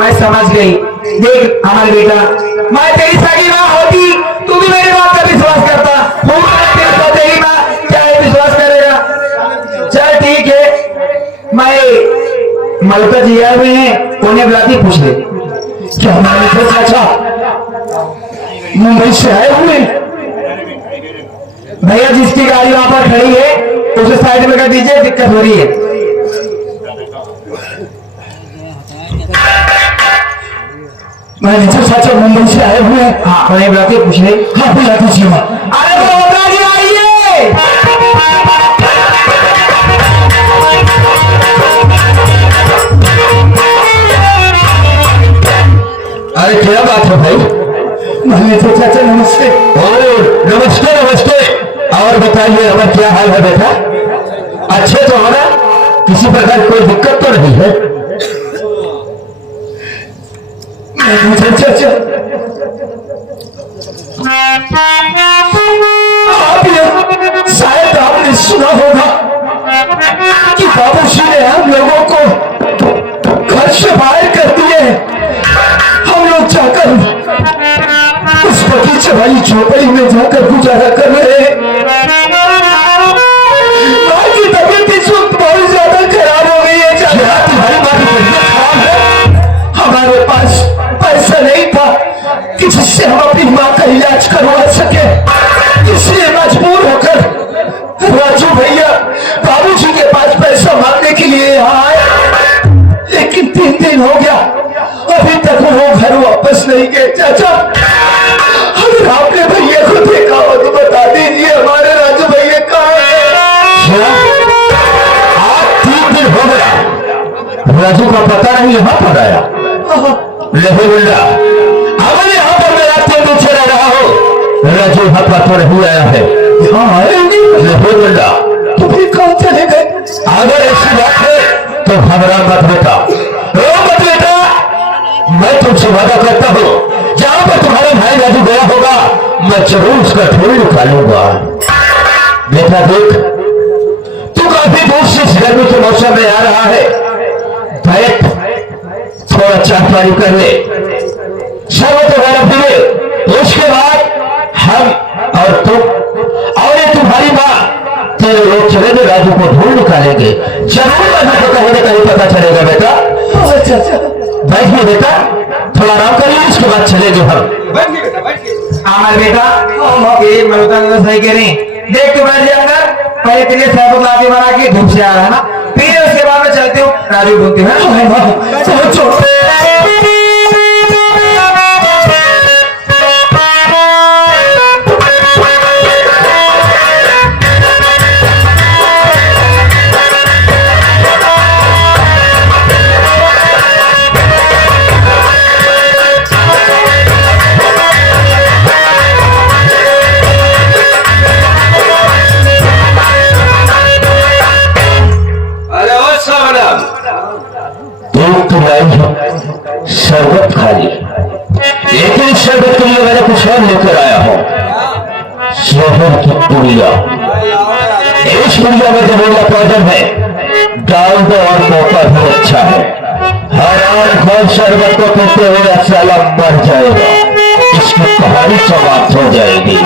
मैं समझ गई। देख हमारे बेटा, मैं तेरी सगी माँ होती तू भी मेरी बात का विश्वास करता हूँ, तेरी सौतेली माँ क्या ये विश्वास करेगा? चल ठीक है, मैं मलका जी आए हुए हैं, उन्हें बुलाती पूछ ले। क्या हमारे चाचा मुंबई से आए हुए? भैया जिसकी गाड़ी वहां पर खड़ी है उसे साइड में कर दीजिए, दिक्कत हो रही है। मैं चाचा मुंबई से आए हुए हैं। हाँ उन्हें बुलाती पूछ ले। हाँ बुला दीजिए। अरे बड़ोदरा जी आइए। अरे क्या बात है भाई? मैनेजर चाचा नमस्ते। नमस्ते नमस्ते। और बताइए हमारा क्या हाल है बेटा? अच्छे तो हो ना? किसी प्रकार कोई दिक्कत तो नहीं है? मैनेजर चाचा आप शायद आपने सुना होगा कि बाबूजी ने हम लोगों को घर से बाहर कर दिए। हम लोग जाकर उस बगीचे वाली झोपड़ी में जाकर गुजारा कर रहे हैं। माँ की तबीयत इस वक्त बहुत ज्यादा खराब हो गई है। तुम्हारी माँ की तबीयत खराब है? हमारे पास पैसा नहीं था कि जिससे हम अपनी माँ का इलाज करवा सके, इसलिए मजबूर होकर राजू भैया बाबूजी के पास पैसा मांगने के लिए यहाँ आए। लेकिन 3 दिन हो गया, अभी तक वो घर वापस नहीं गए। चाचा अगर आपने भैया को देखा हो तो बता दीजिए, हमारे राजू भैया कहाँ है? आज 3 दिन हो गया, राजू का पता नहीं यहाँ पर आया। नहीं बोला अगर यहाँ पर मैं रात में पीछे रह रहा हूँ, राजू यहाँ पर तो नहीं आया है। हाँ नहीं बोला तो फिर कहाँ चले गए? अगर ऐसी बात है तो घबरा मत बेटा, रो मत बेटा। मैं तुमसे वादा करता हूँ जहां पर तुम्हारा भाई राजू गया होगा मैं जरूर उसका ढूंढ निकालूंगा। बेटा देख, तू काफी दूर से इस गर्मी के मौसम में आ रहा है, बैठ थोड़ा चाय पानी कर ले, शरबत वगैरह पी ले। उसके बाद हम और तुम और ये तुम्हारी माँ तेरे लोग चलेंगे, राजू को ढूंढ निकालेंगे। जरूर राजू को कहीं ना कहीं पता चलेगा बेटा। बैठिए बेटा, थोड़ा आराम करिए, उसके बाद चलेंगे हम। हमारे बेटा ये मलका सही कह रही। देख तू बैठ जा अंदर, पहले तेरे शरबत लाके बना के धूप से आ रहा है ना, फिर उसके बाद में चलती हूँ राजू ढूंढती हूँ। चलो चलो। शरबत खा ली, लेकिन शरबत के लिए मैंने कुछ और लेकर आया हूँ। शहर की पुड़िया, इस पुड़िया में जमीला पाउडर है, डाल दो और मौका भी अच्छा है। हराम खोर शरबत को पीते हुए साला मर जाएगा, इसकी कहानी समाप्त हो जाएगी।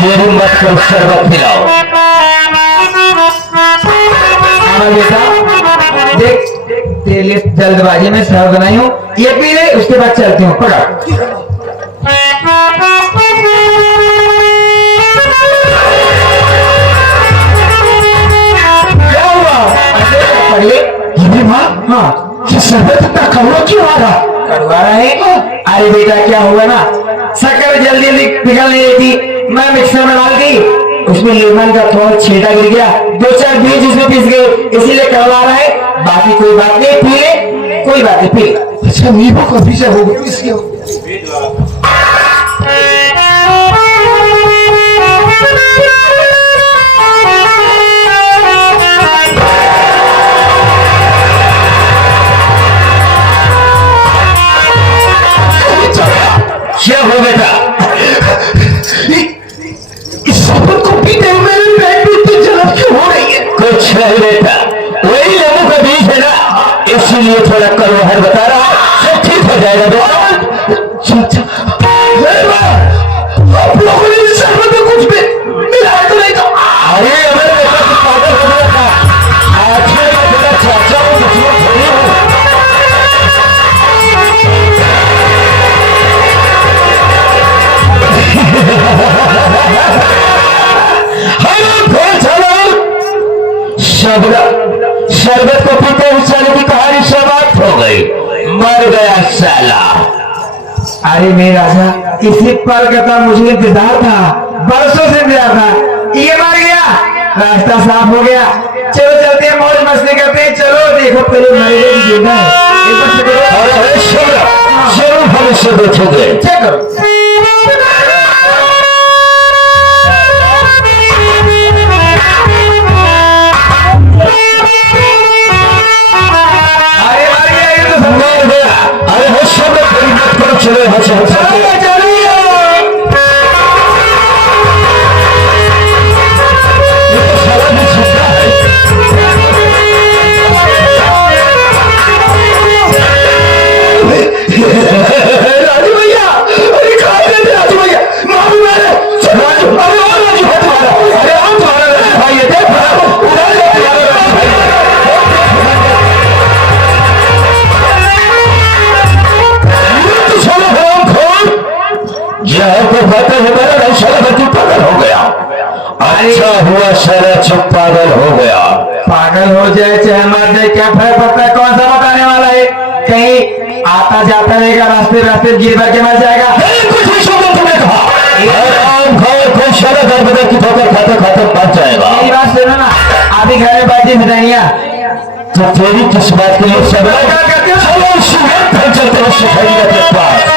तेरी मत को शरबत पिलाओ। बेटा देख तेरे लिए जल्दबाजी में शरबत बनाई हूँ, ये पी ले, उसके बाद चलती हूँ। पकड़। क्या हुआ? पढ़िए माँ। हाँ ये शरबत इतना कड़वा क्यों आ रहा? कड़वा रहा है? अरे बेटा क्या हुआ ना, शक्कर जल्दी जल्दी पिघल नहीं रही थी, मैं मिक्सर में डाल दी, उसमें लेमन का थोड़ा छींटा गिर गया, 2-4 बीज उसमें पिस गए, इसीलिए कड़वा रहा है। बाकी कोई बात नहीं, पी ले, कोई बात नहीं, पी ले। अच्छा नींबू का बीज हो गया इसलिए। क्या हो बेटा? इस शरबत को पीते हुए मेरे पेट में इतनी जलन क्यों हो रही है? कुछ नहीं बेटा, वही नींबू का बीज है ना, इसीलिए थोड़ा कल हर बता रहा है, सब ठीक हो जाएगा बेटा। आप लोगों ने इस शरबत में कुछ भी मिलाया तो नहीं था? अरे अगर बेटा तो पागल हो गया था, आज मैं तेरा चाचा हूँ, दुश्मन थोड़ी हूँ। शरबत को पीते उस साले की कहानी समाप्त हो गई, मर गया साला। अरे मेरे राजा, इसी पल का मुझे इंतजार था, बरसों से इंतजार था। ये मर गया, रास्ता साफ हो गया। चलो चलते हैं, मौज मस्ती करते हैं। चलो देखो पहले मरे की जिंदा है। जरूर भविष्य देखोगे। अरे हो सब मत करो, चलो यहाँ से हम राजू भैया, अरे कहाँ गए थे राजू भैया? मालूम है राजू, अरे और राजू है तुम्हारा, अरे हम तुम्हारा राजू भाई है, देख उधर को पता है मेरा नहीं, सारा बच्चू पागल हो गया। अच्छा हुआ सारा चुप पागल हो गया। पागल हो जाए चाहे मर जाए, क्या फर्क पड़ता है? कौन सा बताने वाला है? कहीं आता जाता रहेगा, रास्ते रास्ते गिर के मर जाएगा। कुछ नहीं सुना तुमने कहा, कोई सारा घर बदल की ठोकर खाते खाते मर जाएगा। मेरी बात सुनो ना, अभी घर में बाजी मिठाइयाँ तो तेरी किस बात के लिए सब चलो चलते हैं शिकायत के पास।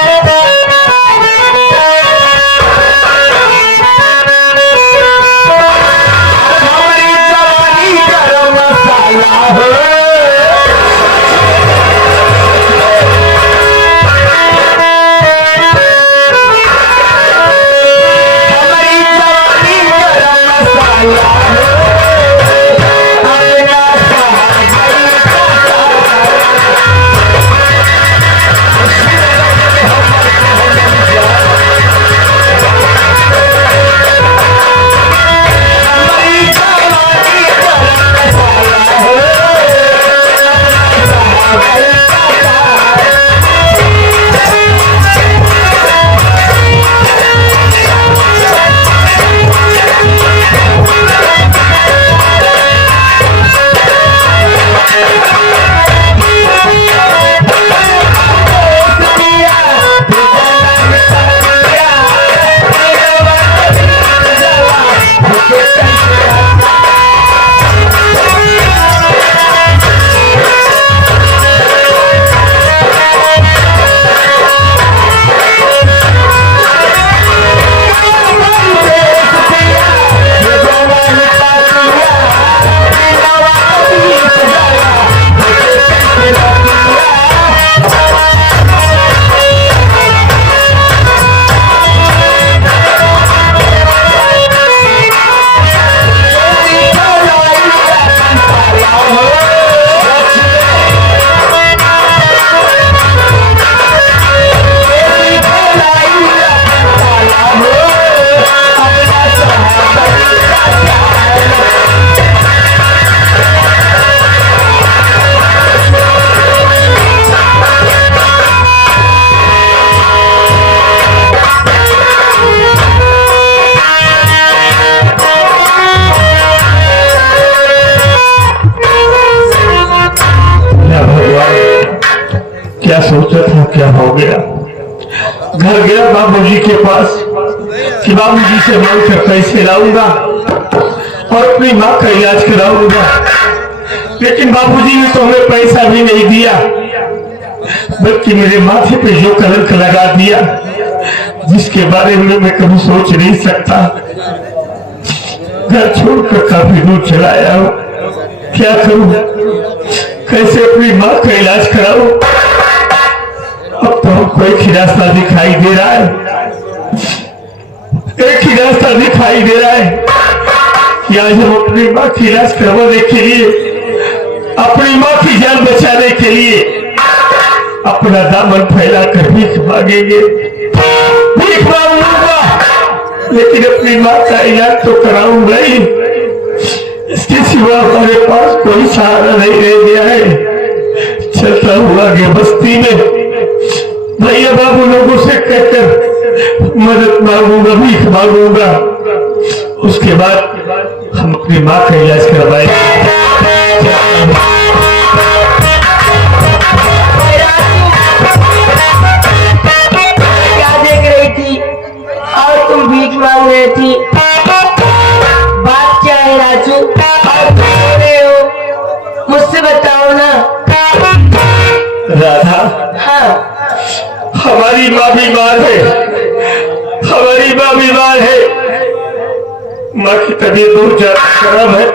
क्या सोचा था, क्या हो गया? घर गया बाबूजी के पास कि बाबूजी से मांग कर पैसे लाऊंगा और अपनी माँ का इलाज कराऊंगा, लेकिन बाबूजी ने तो हमें पैसा भी नहीं दिया, बल्कि मेरे माथे पे जो कलंक लगा दिया जिसके बारे में मैं कभी सोच नहीं सकता। घर छोड़कर काफी दूर चला आया हूँ, क्या करूं, कैसे अपनी माँ का इलाज कराऊं? अब तो हमको एक ही रास्ता दिखाई दे रहा है, एक ही रास्ता दिखाई दे रहा है कि आज हम अपनी माँ की इलाज करवाने के लिए, अपनी माँ की जान बचाने के लिए अपना दामन फैला कर भीख मांगेंगे, भीख मांगूंगा, लेकिन अपनी माँ का इलाज तो कराऊंगा ही। इसके सिवा हमारे पास कोई सहारा नहीं रह गया है। चलता हुआ आगे बस्ती में भैया बाबू लोगों से कहकर मदद मांगूंगा, भीख मांगूंगा। उसके बाद हम अपनी माँ का इलाज करवाएंगे। क्या देख रही थी और तुम भीख मांग रही थी? बात क्या है राजू? और तुम रो रहे हो, मुझसे बताओ ना। राधा, हाँ, हमारी माँ बीमार है, हमारी माँ बीमार है। माँ की तबीयत बहुत ज्यादा खराब है।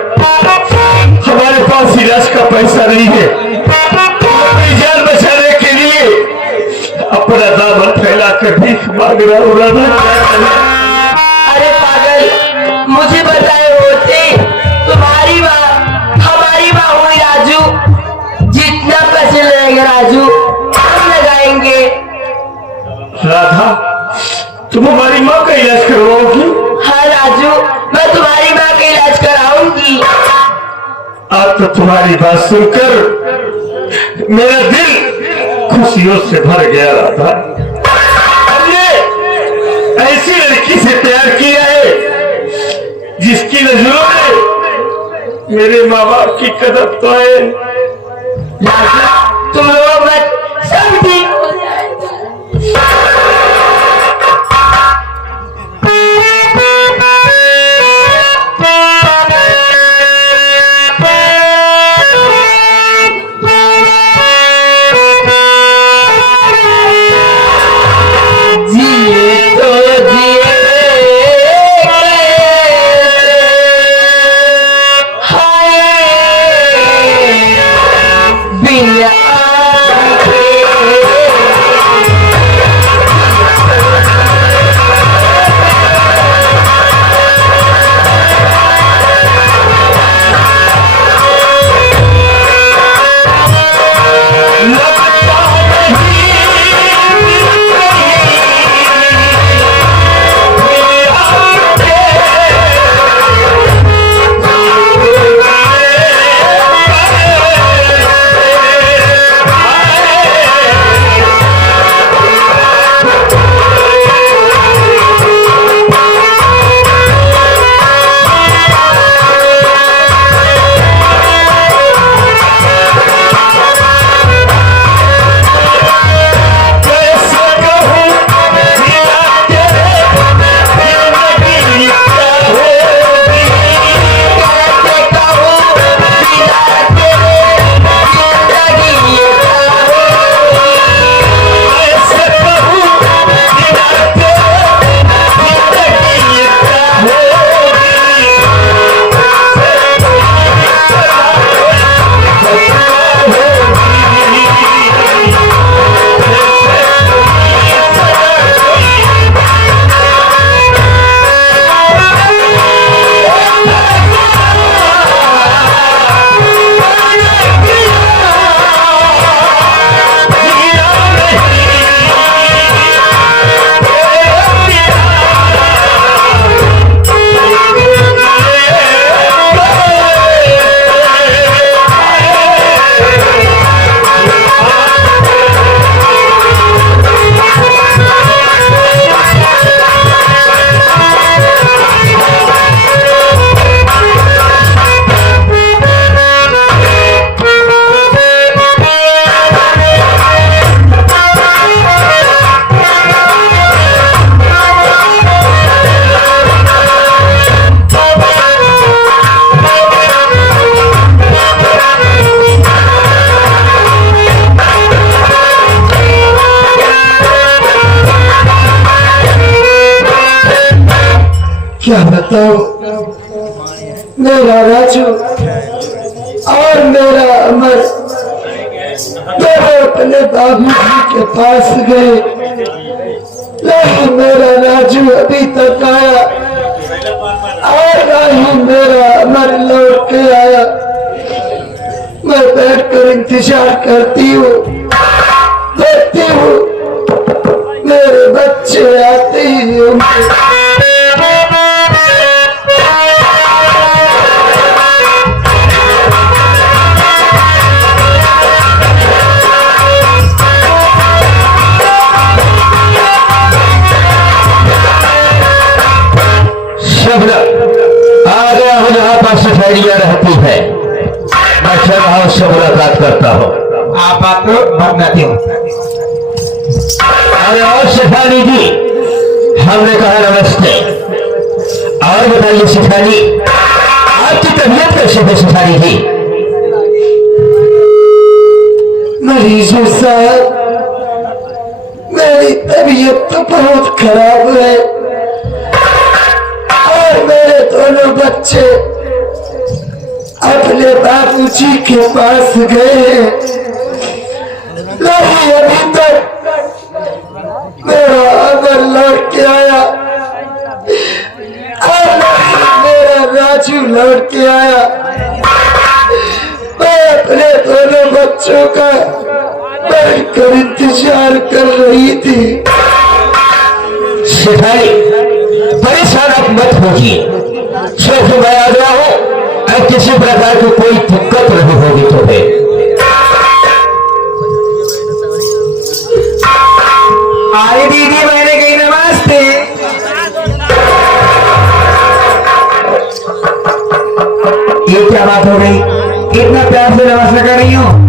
हमारे पास इलाज का पैसा नहीं है। अपनी जान बचाने के लिए अपना दामन फैला कर भीख मांग रहा हूँ। राधा, अरे पागल, मुझे बताए होते। तुम्हारी माँ हमारी माँ हुई राजू। जितना पैसे लगेगा राजू हम लगाएंगे। राधा, तुम हमारी माँ का इलाज करवाओगी? हाँ राजू, मैं तुम्हारी माँ का इलाज कराऊंगी। आज तो तुम्हारी बात सुनकर मेरा दिल खुशियों से भर गया। राधा, हमने ऐसी लड़की से प्यार किया है जिसकी नजरों में मेरे माँ बाप की कदर तो है। राजू तुम लोग मत, सब ठीक हो जाएगा। क्या बताओ, मेरा राजू और मेरा अमर दोनों अपने बाबू जी के पास गए, लेकिन मेरा राजू अभी तक आया और ना ही मेरा अमर लौट के आया। मैं बैठकर इंतजार करती हूँ, अपनाती हूँ। अरे और शिफाली जी, हमने कहा नमस्ते। और बताइए शिफाली, आपकी तबीयत कैसे है शिफाली जी? मरीजों साहब, मेरी तबीयत तो बहुत खराब है और मेरे दोनों बच्चे अपने बाबूजी के पास गए हैं, नहीं अभी तक मेरा अमर लौट के आया और नहीं मेरा राजू लौट के आया। मैं अपने दोनों बच्चों का बैठकर इंतजार कर रही थी। शिफाली, परेशान आप मत होइए, सिर्फ मैं आ गया हूँ और किसी प्रकार की कोई दिक्कत नहीं होगी तुम्हें। अरे दीदी, मैंने कही नमस्ते। ये क्या बात हो गई, इतना प्यार से नमस्ते कर रही हूँ?